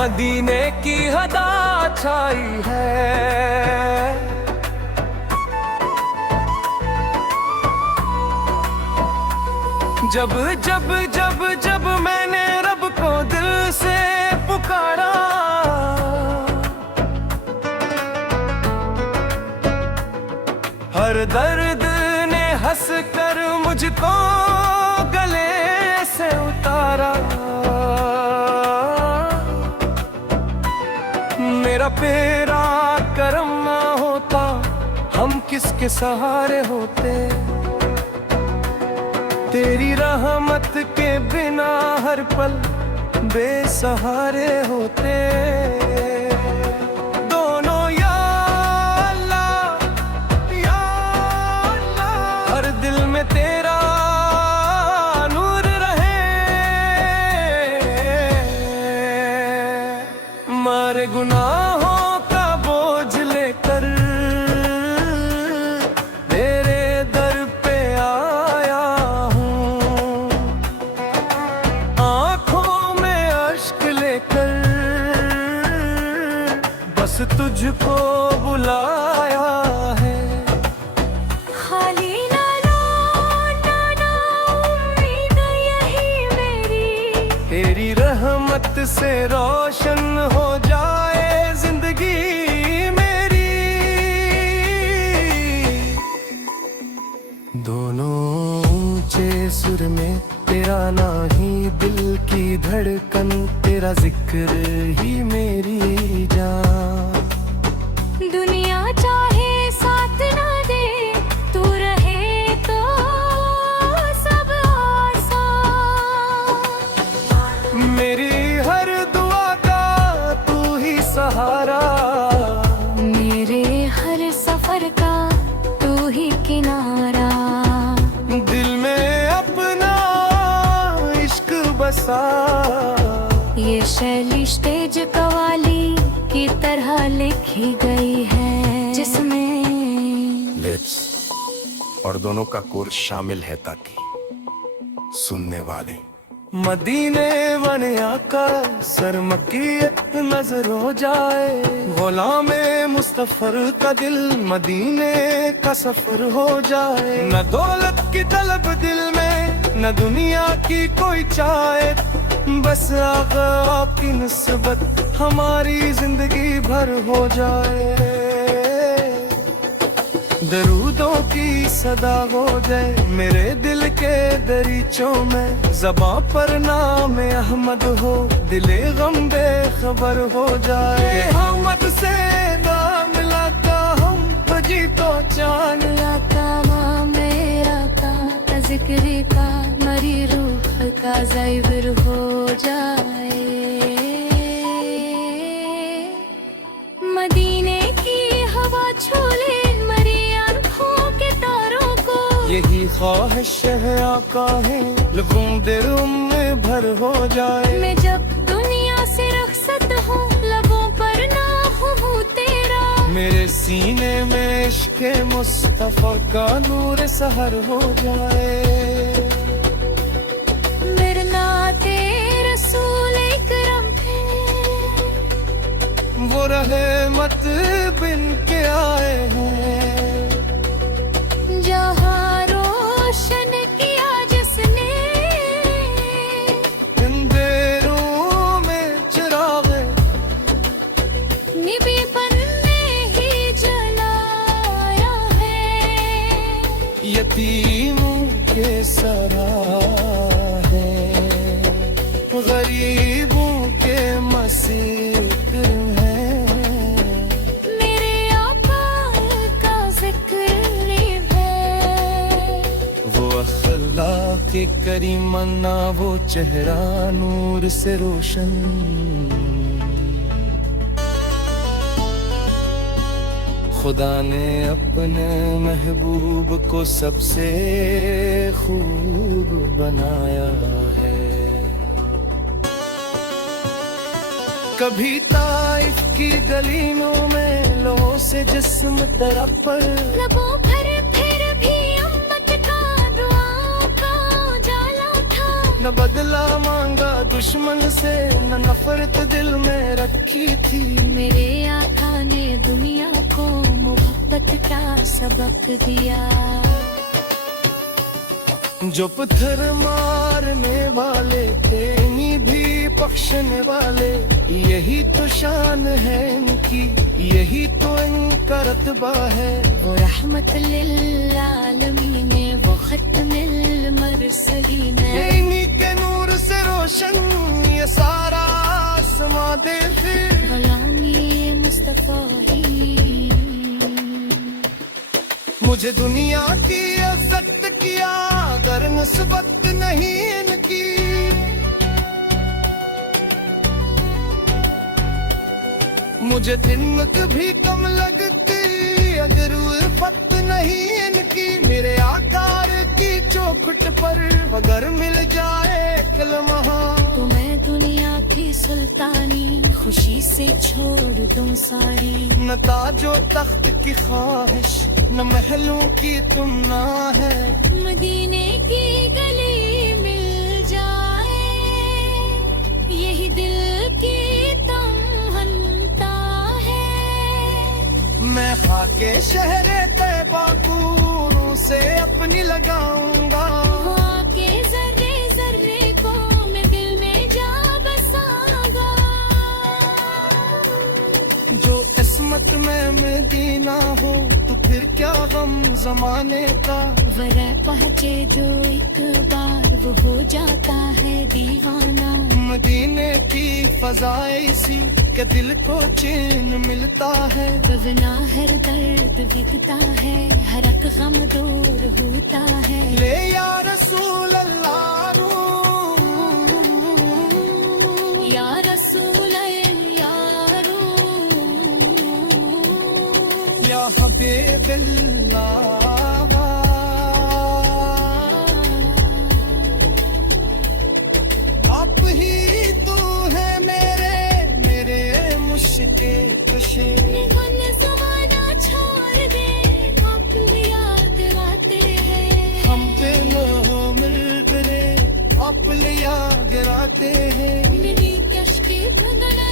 मदीने की हदा छाई है। जब जब जब जब मैंने रब को दिल से पुकारा, हर दर्द ने हंस कर मुझको गले से उतारा। मेरा पेरा करम ना होता, हम किसके सहारे होते। तेरी रहमत के बिना हर पल बेसहारे होते। दोनों या अल्लाह या अल्लाह, हर दिल में तेरा नूर रहे। मारे गुनाहों का बोझ लेकर तेरे दर पे आया हूँ। आँखों में अश्क लेकर बस तुझको बुलाया है। खाली ना लौटना उम्मीद यही मेरी, तेरी रहमत से रोशन हो जाए जिंदगी मेरी। दोनों ऊंचे सुर में तेरा ना ही दिल की धड़कन, तेरा जिक्र ही मेरी जान। दुनिया चाहे साथ ना दे, तू रहे तो सब आसान। मेरी हर दुआ का तू ही सहारा, मेरे हर सफर का तू ही किनारा। दिल में अपना इश्क बसा। ये शैली स्टेज कवाली की तरह लिखी गई है, जिसमें लिट्स और दोनों का कोर्स शामिल है ताकि सुनने वाले मदीने बने आका सरमकी नजर हो जाए। गुलाम मुस्तफर का दिल मदीने का सफर हो जाए। न दौलत की तलब दिल में, न दुनिया की कोई चाहे, बस आका आपकी निस्बत हमारी जिंदगी भर हो जाए। दरूदों की सदा हो जाए मेरे दिल के दरीचों में। ज़बां पर नाम अहमद हो, दिले गम बेखबर हो जाए। रहमत से नाम लाता हम बजी तो चांद का नाम मेरा का जिक्र का मरी रूह का ज़ैवर हो जाए। मदीने की हवा छोले मरी आँखों के तारों को, यही ख्वाहिश है आका है लबों दिलों में भर हो जाए। मैं जब दुनिया से रुखसत हूँ, लबों पर ना हूँ तेरा। मेरे सीने में इश्क़ मुस्तफ़ा का नूर सहर हो जाए। मेरे नाते रसूल इकरम है, वो रहमत बिन के आए हैं। जहाँ रोशन किया जिसने अंधेरों में चिराग निबी बनने ही जलाया है। यतीमों के सरा है, गरीबों के मसीह है। मेरे आका का जिक्र है, वो अखलाक के करीमना, वो चेहरा नूर से रोशन। खुदा ने अपने महबूब को सबसे खूब बनाया है। कभी ताइफ की गलियों में लो से जिस्म तरफ पर, लबों पर फिर भी उम्मत का दुआओं का उजाला था। न बदला मांगा दुश्मन से न नफरत दिल में रखी थी। मेरे आका ने दुनिया को मोहब्बत का सबक दिया। जो पत्थर मारने वाले थे इन्हीं भी बख्शने वाले, यही तो शान है इनकी, यही तो इनका रतबा है। वो रहमत लिल आलमीन है, वो खत्मुल मुरसलीन है। इन्हीं के नूर से रोशन ये सारा आसमां दे फिर। गुलामी मुस्तफा ही मुझे दुनिया की इज्जत किया अगर निस्बत नहीं इनकी। मुझे दिनक भी कम लगती अगर उल्फत नहीं इनकी। मेरे आकार की चौखट पर अगर मिल जाए कलमा, तो मैं दुनिया की सुल्तानी खुशी से छोड़ दूं सारी। न ताजो तख्त की ख्वाहिश न महलों की तुमना है। मदीने की गली मिल जाए यही दिल की तमन्ना है। मैं खाके शहरे तैबा को से अपनी लगाऊंगा। वहाँ के जर्रे जर्रे को मैं दिल में जा बसाऊंगा। जो किस्मत में मदीना हो तो फिर क्या गम जमाने का। वरा पहुँचे जो एक बार वो हो जाता है दीवाना। मदीने की फजाए सी के दिल को चैन मिलता है। वरना हर दर्द बीतता है, हर एक गम दूर होता है। ले या रसूल अल्लाह रूह, या रसूल यारो, या हबीबल्लाह। आप ही तो है मेरे मुश्किल कशे। निगन ज़माना छोड़ दे, आप याद आते हैं। हम पे लो मिल गए आप लिया गिराते हैं। मेरी कश्के धुंधला